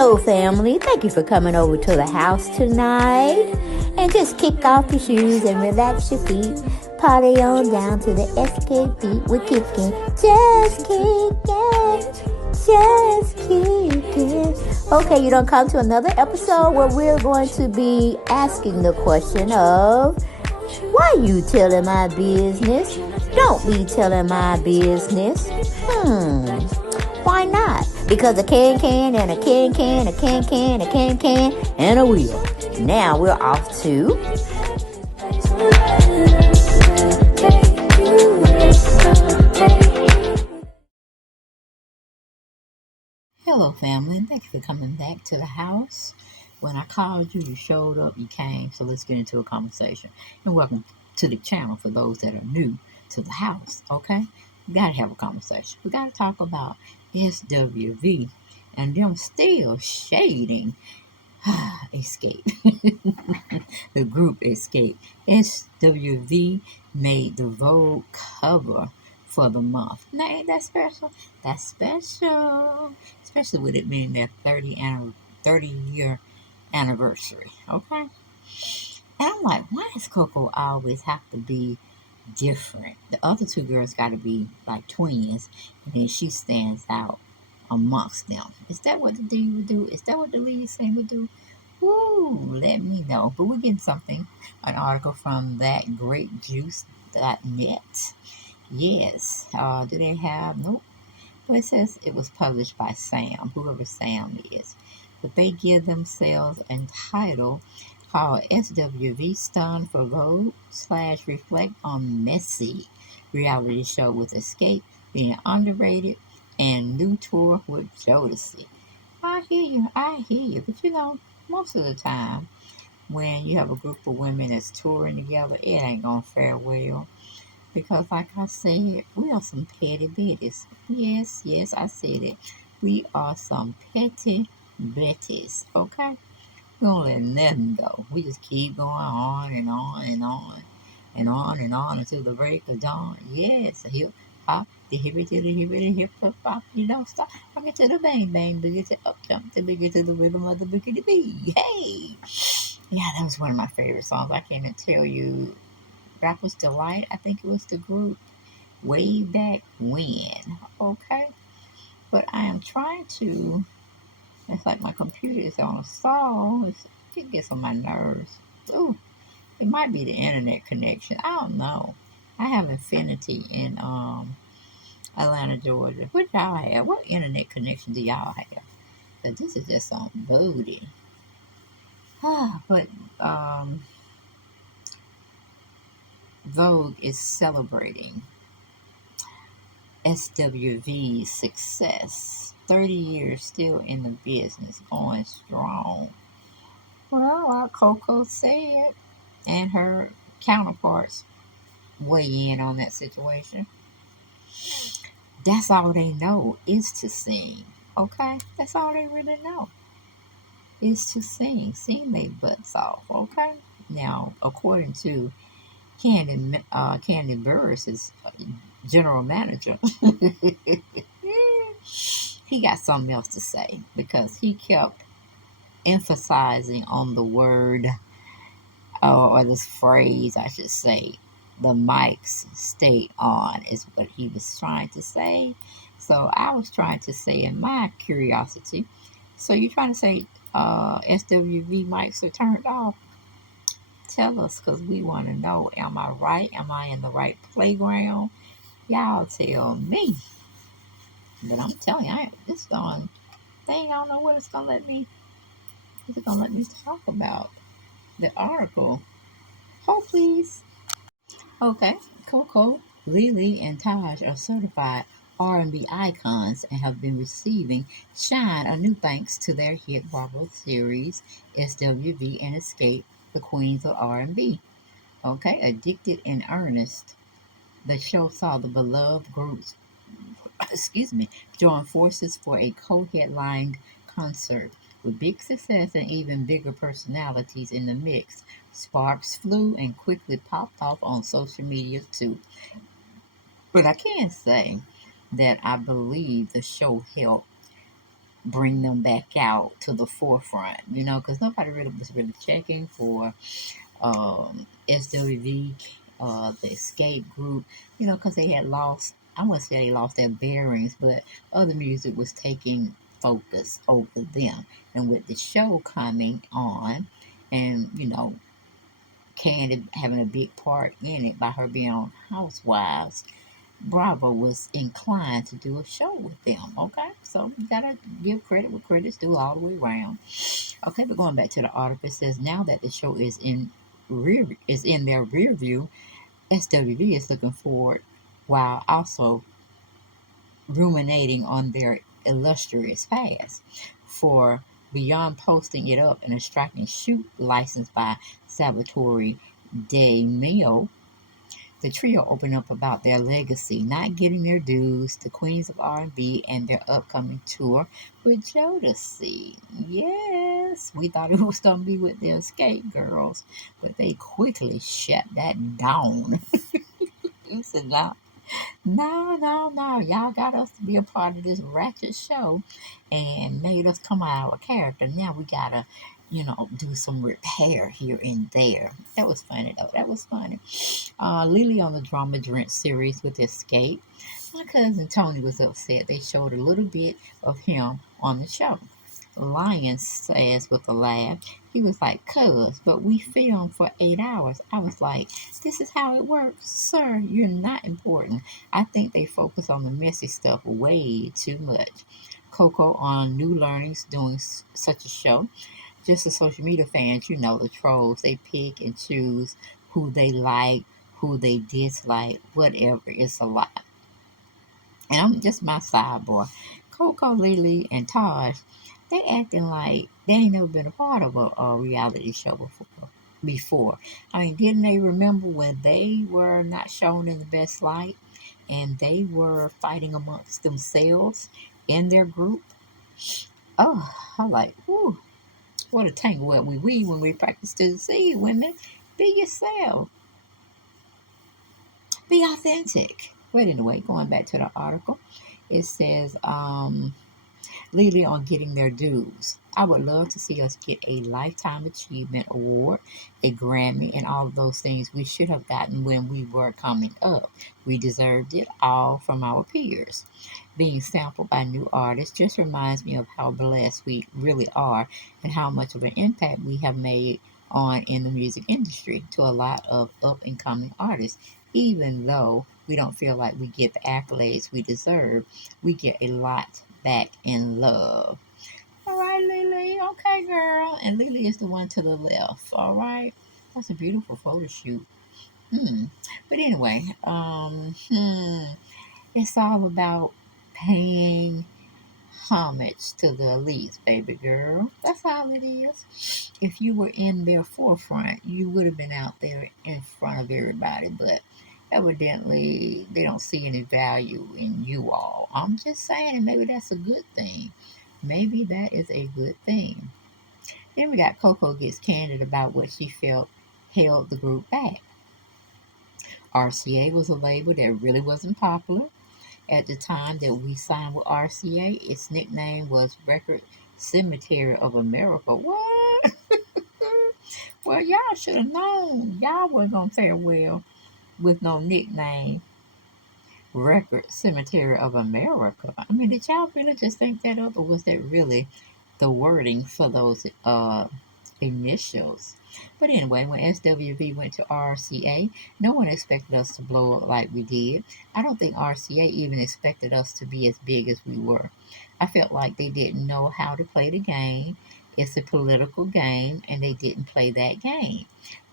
Hello, family. Thank you for coming over to the house tonight. And just kick off your shoes and relax your feet. Party on down to the SK beat. We're kicking. Just kicking. Just kicking. Okay, you don't come to another episode where we're going to be asking the question of, why you telling my business? Don't be telling my business. Why not? Because a can and a can, a can, and a wheel. Now we're off to... Hello, family, and thank you for coming back to the house. When I called you, you showed up, you came, so let's get into a conversation. And welcome to the channel for those that are new to the house, okay? We got to have a conversation. We got to talk about SWV and them still shading Escape. The group Escape. SWV made the Vogue cover for the month. Now, ain't that special? That's special. Especially with it being their 30-year anniversary. Okay? And I'm like, why does Coco always have to be different? The other two girls got to be like twins, and then she stands out amongst them. Is that what the D would do? Is that what the lead singer would do? Woo, let me know. But we're getting an article from thatgreatjuice.net. Yes. Do they have? Nope. But it says it was published by Sam, whoever Sam is. But they give themselves a title called SWV Stunned for Vogue / reflect on messy reality show with Escape being underrated and new tour with Jodeci. I hear you. But you know, most of the time when you have a group of women that's touring together, it ain't gonna fare well. Because like I said, we are some petty bitties. Yes, I said it. We are some petty bitties, okay? We don't let nothing go. We just keep going on and on and on and on and on until the break of dawn. Yes, a hip hop, the hippie to the hippie, the hip hop, you don't stop. Rock it to the bang bang, boogie to up jump, the boogie to the rhythm of the boogie bee. Hey, yeah, that was one of my favorite songs. I can't even tell you. Rapper's Delight, I think it was the group way back when. Okay, but I am trying to. It's like my computer is on a stall. It gets on my nerves. Ooh, it might be the internet connection. I don't know. I have Infinity in Atlanta, Georgia. What y'all have? What internet connection do y'all have? But this is just on booty. But Vogue is celebrating SWV's success. 30 years still in the business, going strong. Well, like Coco said, and her counterparts weigh in on that situation. That's all they know is to sing. Okay? That's all they really know is to sing. Sing their butts off. Okay? Now, according to KandiBurruss' general manager, he got something else to say because he kept emphasizing on the word, or this phrase, I should say, the mics stay on is what he was trying to say. So I was trying to say in my curiosity, so you're trying to say SWV mics are turned off? Tell us, because we want to know, am I right? Am I in the right playground? Y'all tell me. But I'm telling you, this thing, I don't know what it's going to let me, is it going to let me talk about? The article. Hold please. Okay, Coco, Lily, and Taj are certified R&B icons and have been receiving shine anew thanks to their hit Bravo series SWV and Escape, the Queens of R&B. Okay, Addicted and Earnest. The show saw the beloved groups, join forces for a co-headlined concert with big success and even bigger personalities in the mix. Sparks flew and quickly popped off on social media too. But I can say that I believe the show helped bring them back out to the forefront, because nobody really was really checking for SWV, the escape group, because they had lost, I wouldn't say they lost their bearings, but other music was taking focus over them. And with the show coming on, and, Kandi having a big part in it by her being on Housewives, Bravo was inclined to do a show with them. Okay, so you gotta give credit where credit's due all the way around. Okay, but going back to the article, it says now that the show is in their rear view, SWV is looking forward while also ruminating on their illustrious past. For beyond posting it up in a striking shoot licensed by Salvatore De Meo, the trio opened up about their legacy, not getting their dues, the Queens of R&B, and their upcoming tour with Jodeci. Yes, we thought it was going to be with the Escape Girls, but they quickly shut that down. You said, no, no, no, no. Y'all got us to be a part of this ratchet show and made us come out of our character. Now we gotta, do some repair here and there. That was funny though. That was funny. Lily on the drama drenched series with Escape. My cousin Tony was upset. They showed a little bit of him on the show. Lion says with a laugh, he was like, cuz, but we filmed for 8 hours. I was like, this is how it works. Sir, you're not important. I think they focus on the messy stuff way too much. Coco on New Learnings doing such a show. Just the social media fans, the trolls, they pick and choose who they like, who they dislike, whatever. It's a lot. And I'm just my sidebar. Coco, Lily, and Taj, they acting like they ain't never been a part of a reality show before. I mean, didn't they remember when they were not shown in the best light and they were fighting amongst themselves in their group? Oh, I'm like, whew, what a tangle up we weave when we practice to see women. Be yourself. Be authentic. But anyway, going back to the article, it says, Lily on getting their dues. I would love to see us get a Lifetime Achievement Award, a Grammy, and all of those things we should have gotten when we were coming up. We deserved it all from our peers. Being sampled by new artists just reminds me of how blessed we really are and how much of an impact we have made on in the music industry to a lot of up and coming artists. Even though we don't feel like we get the accolades we deserve, we get a lot back in love. All right, Lily. Okay, girl. And Lily is the one to the left. All right. That's a beautiful photo shoot. Hmm. But anyway, it's all about paying homage to the elites, baby girl. That's all it is. If you were in their forefront, you would have been out there in front of everybody, but evidently they don't see any value in you all. I'm just saying, and maybe that's a good thing. Maybe that is a good thing. Then we got Coco gets candid about what she felt held the group back. RCA was a label that really wasn't popular. At the time that we signed with RCA, its nickname was Record Cemetery of America. What? Well, y'all should have known. Y'all wasn't going to fare well with no nickname, Record Cemetery of America. I mean, did y'all really just think that up, or was that really the wording for those initials? But anyway, when SWV went to RCA, no one expected us to blow up like we did. I don't think RCA even expected us to be as big as we were. I felt like they didn't know how to play the game. It's a political game, and they didn't play that game.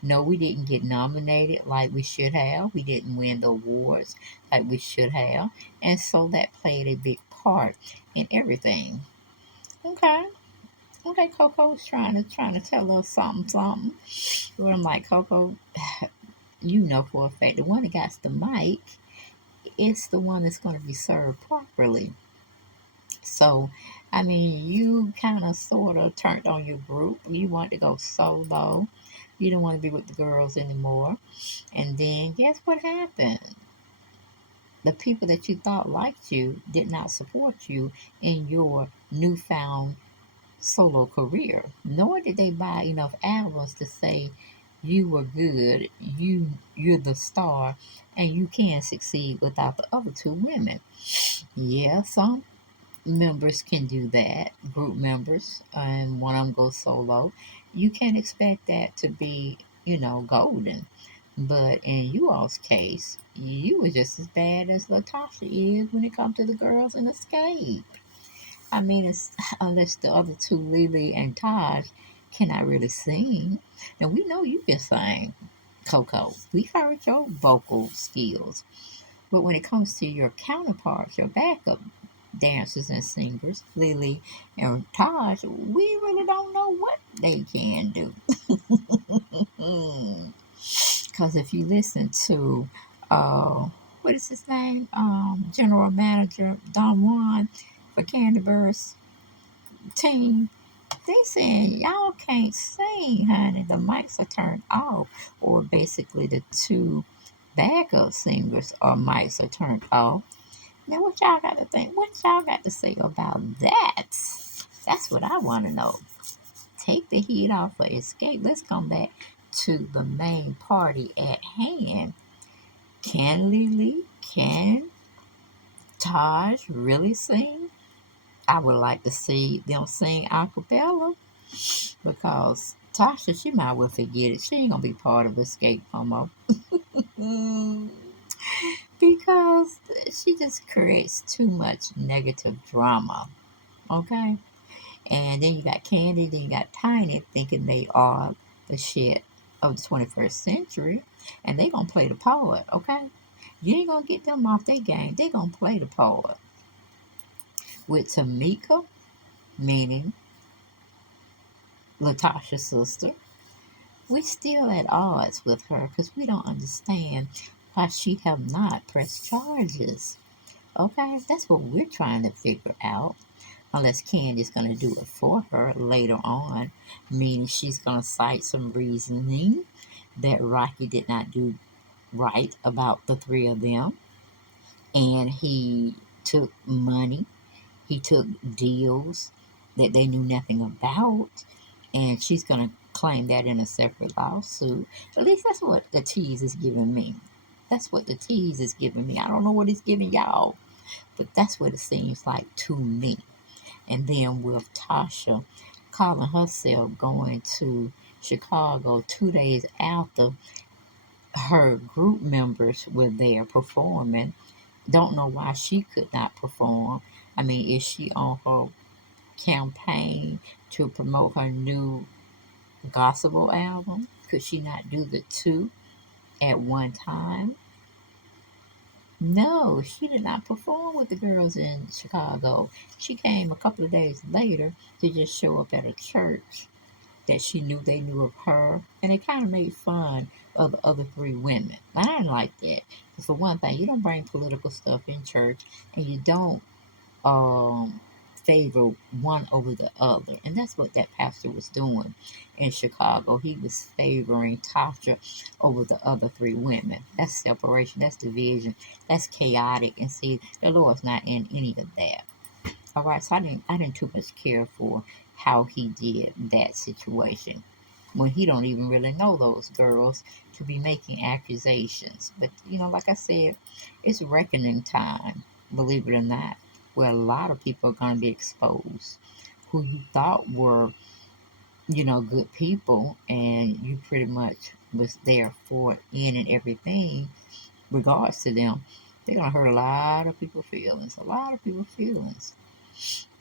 No, we didn't get nominated like we should have. We didn't win the awards like we should have. And so that played a big part in everything. Okay. Okay, Coco's trying to tell us something. But I'm like, Coco, you know for a fact the one that got the mic is the one that's going to be served properly. So, I mean, you kind of sort of turned on your group. You wanted to go solo. You didn't want to be with the girls anymore. And then guess what happened? The people that you thought liked you did not support you in your newfound solo career, nor did they buy enough albums to say you were good, you're the star, and you can succeed without the other two women. Yeah, some members can do that, group members, and one of them goes solo. You can't expect that to be, golden. But in you all's case, you were just as bad as Latasha is when it comes to the girls in Escape. I mean, it's, unless the other two, Lily and Taj, cannot really sing. And we know you can sing, Coco. We heard your vocal skills. But when it comes to your counterparts, your backup dancers and singers, Lily and Taj, we really don't know what they can do. Because if you listen to, what is his name? General Manager Don Juan for KandiBurruss team, they saying y'all can't sing, honey. The mics are turned off, or basically the two backup singers or mics are turned off. Now, what y'all got to think? What y'all got to say about that? That's what I want to know. Take the heat off of Escape. Let's come back to the main party at hand. Can Lily, can Taj really sing? I would like to see them sing a cappella because Tasha, she might well forget it. She ain't gonna be part of Escape no more. Because she just creates too much negative drama. Okay? And then you got Kandi, then you got Tiny thinking they are the shit of the 21st century. And they gonna play the poet, okay? You ain't gonna get them off their game. They gonna play the poet. With Tamika, meaning Latasha's sister, we still at odds with her because we don't understand why she have not pressed charges. Okay, that's what we're trying to figure out. Unless Candy's going to do it for her later on, meaning she's going to cite some reasoning that Rocky did not do right about the three of them, and he took money, he took deals that they knew nothing about, and she's going to claim that in a separate lawsuit. At least that's what the tease is giving me. That's what the tease is giving me. I don't know what it's giving y'all, but that's what it seems like to me. And then with Tasha calling herself going to Chicago 2 days after her group members were there performing. Don't know why she could not perform. I mean, is she on her campaign to promote her new gospel album? Could she not do the two at one time? No, she did not perform with the girls in Chicago. She came a couple of days later to just show up at a church that she knew they knew of her, and they kind of made fun of the other three women. I didn't like that. For one thing, you don't bring political stuff in church, and you don't um, favor one over the other. And that's what that pastor was doing in Chicago. He was favoring Tasha over the other three women. That's separation, that's division, that's chaotic. And see, the Lord's not in any of that. All right, so I didn't too much care for how he did that situation when he don't even really know those girls to be making accusations. But like I said, it's reckoning time, believe it or not, where a lot of people are going to be exposed who you thought were, good people, and you pretty much was there for in and everything, regards to them. They're going to hurt a lot of people's feelings, a lot of people's feelings.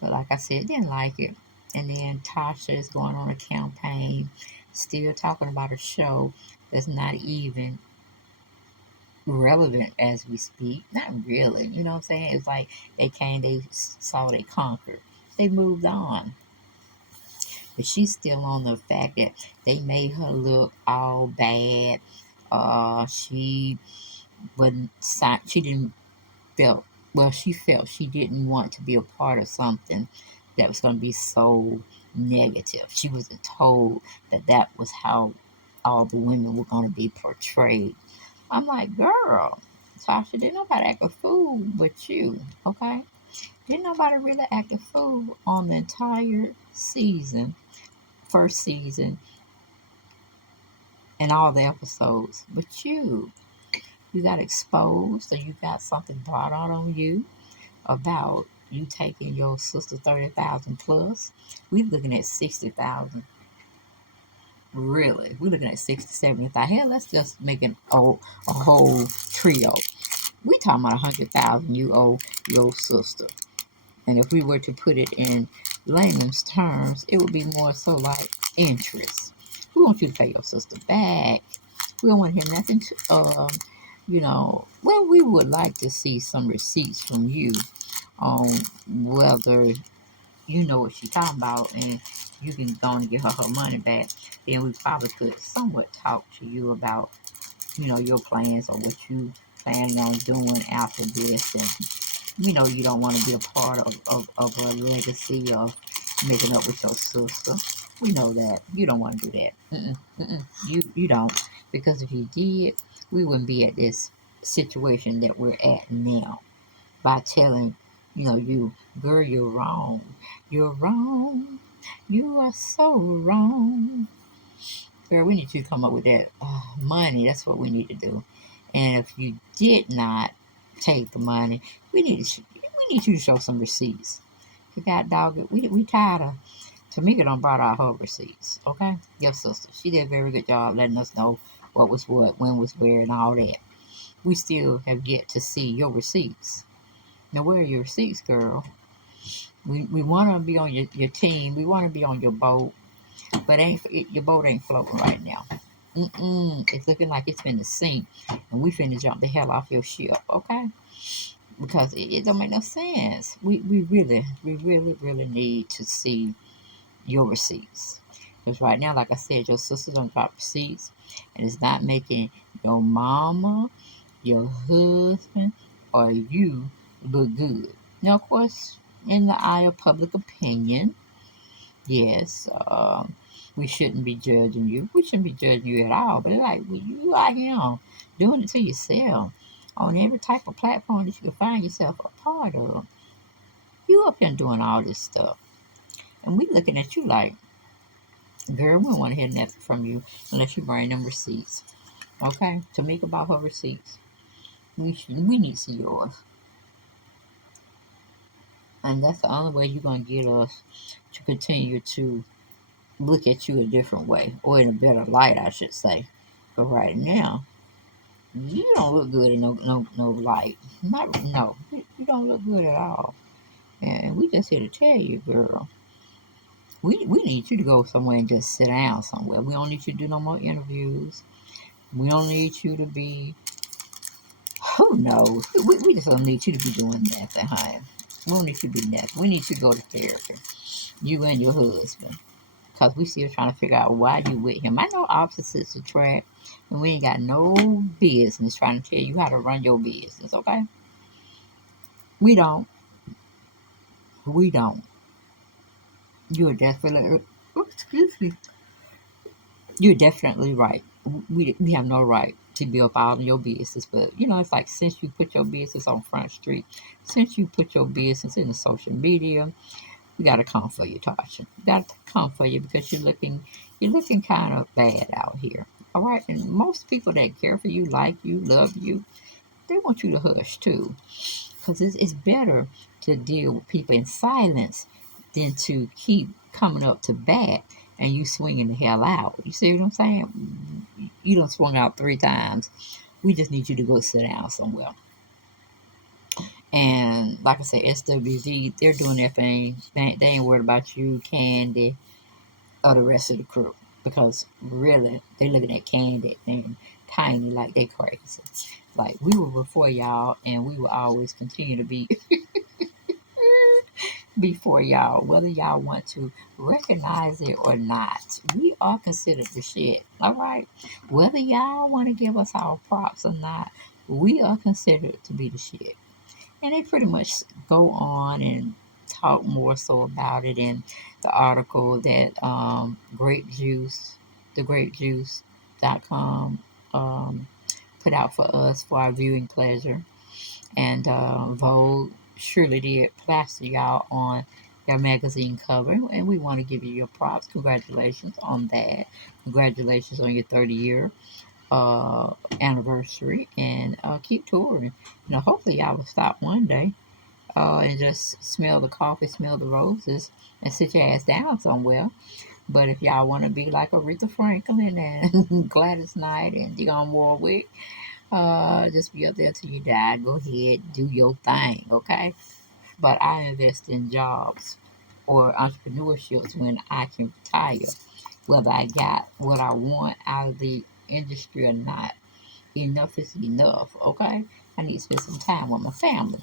But like I said, didn't like it. And then Tasha is going on a campaign, still talking about a show that's not even relevant as we speak. Not really, you know what I'm saying? It's like they came, they saw, they conquered. They moved on. But she's still on the fact that they made her look all bad. She wasn't, she didn't felt, well, she felt she didn't want to be a part of something that was going to be so negative. She wasn't told that that was how all the women were going to be portrayed. I'm like, girl, Tasha, didn't nobody act a fool but you, okay? Didn't nobody really act a fool on the entire season, first season, and all the episodes. But you got exposed, or you got something brought out on you about you taking your sister 30,000 plus. We looking at 60,000. Really, we're looking at 60, 70,000. Hell, let's just make a whole trio. We talking about 100,000 you owe your sister. And if we were to put it in layman's terms, it would be more so like interest. We want you to pay your sister back. We don't want to hear nothing to, well, we would like to see some receipts from you on whether you know what she's talking about and you can go and give her money back. Then we probably could somewhat talk to you about, your plans or what you planning on doing after this. And you don't want to be a part of a legacy of making up with your sister. We know that. You don't want to do that. You don't. Because if you did, we wouldn't be at this situation that we're at now by telling, you, girl, you're wrong. You're wrong. You are so wrong. Girl, we need you to come up with that money. That's what we need to do. And if you did not take the money, we need you to show some receipts. You got dog it. We tired of Tamika done brought out her receipts. Okay, your sister. She did a very good job letting us know what was what, when was where, and all that. We still have yet to see your receipts. Now, where are your receipts, girl? We want to be on your team. We want to be on your boat, but your boat ain't floating right now. It's looking like it's finna sink, and we finna jump the hell off your ship, okay? Because it don't make no sense. We really need to see your receipts. Because right now, like I said, your sister don't drop receipts, and it's not making your mama, your husband, or you look good. Now, of course, in the eye of public opinion, yes, we shouldn't be judging you. We shouldn't be judging you at all. But like, you out here doing it to yourself on every type of platform that you can find yourself a part of. You up here doing all this stuff. And we looking at you like, girl, we don't want to hear nothing from you unless you bring them receipts. Okay? Tamika about her receipts. We need to see yours. And that's the only way you're going to get us to continue to look at you a different way, or in a better light, I should say. But right now, you don't look good in no light. No, you don't look good at all. And we just here to tell you, girl, we need you to go somewhere and just sit down somewhere. We don't need you to do no more interviews. We don't need you to be, who knows? We just don't need you to be doing nothing, honey. We don't need you to be nothing. We need you to go to therapy. You and your husband. Because we still trying to figure out why you with him. I know opposites attract, and we ain't got no business trying to tell you how to run your business, okay? We don't. We don't. You're definitely, excuse me. You're definitely right. We have no right to be up all in your business, but it's like since you put your business on Front Street, since you put your business in the social media, we gotta come for you, Tasha. We gotta come for you because you're looking kind of bad out here. All right, and most people that care for you, like you, love you, they want you to hush too, because it's better to deal with people in silence than to keep coming up to bat and you swinging the hell out. You see what I'm saying? You done swung out 3 times. We just need you to go sit down somewhere. And like I said, SWV, they're doing their thing. They ain't worried about you, Kandi, or the rest of the crew. Because really, they looking at Kandi and Tiny like they crazy. Like, we were before y'all, and we will always continue to be before y'all, whether y'all want to recognize it or not. We are considered the shit, all right? Whether y'all want to give us our props or not, we are considered to be the shit. And they pretty much go on and talk more so about it in the article that Grape Juice, thegrapejuice.com, put out for us for our viewing pleasure. And Vogue surely did plaster y'all on your magazine cover, and we want to give you your props. Congratulations on that. Congratulations on your 30-year anniversary, and keep touring. Hopefully y'all will stop one day and just smell the coffee, smell the roses, and sit your ass down somewhere. But if y'all want to be like Aretha Franklin and Gladys Knight and Dionne Warwick, just be up there till you die. Go ahead, do your thing, okay? But I invest in jobs or entrepreneurships when I can retire, whether I got what I want out of the industry or not. Enough is enough, okay? I need to spend some time with my family.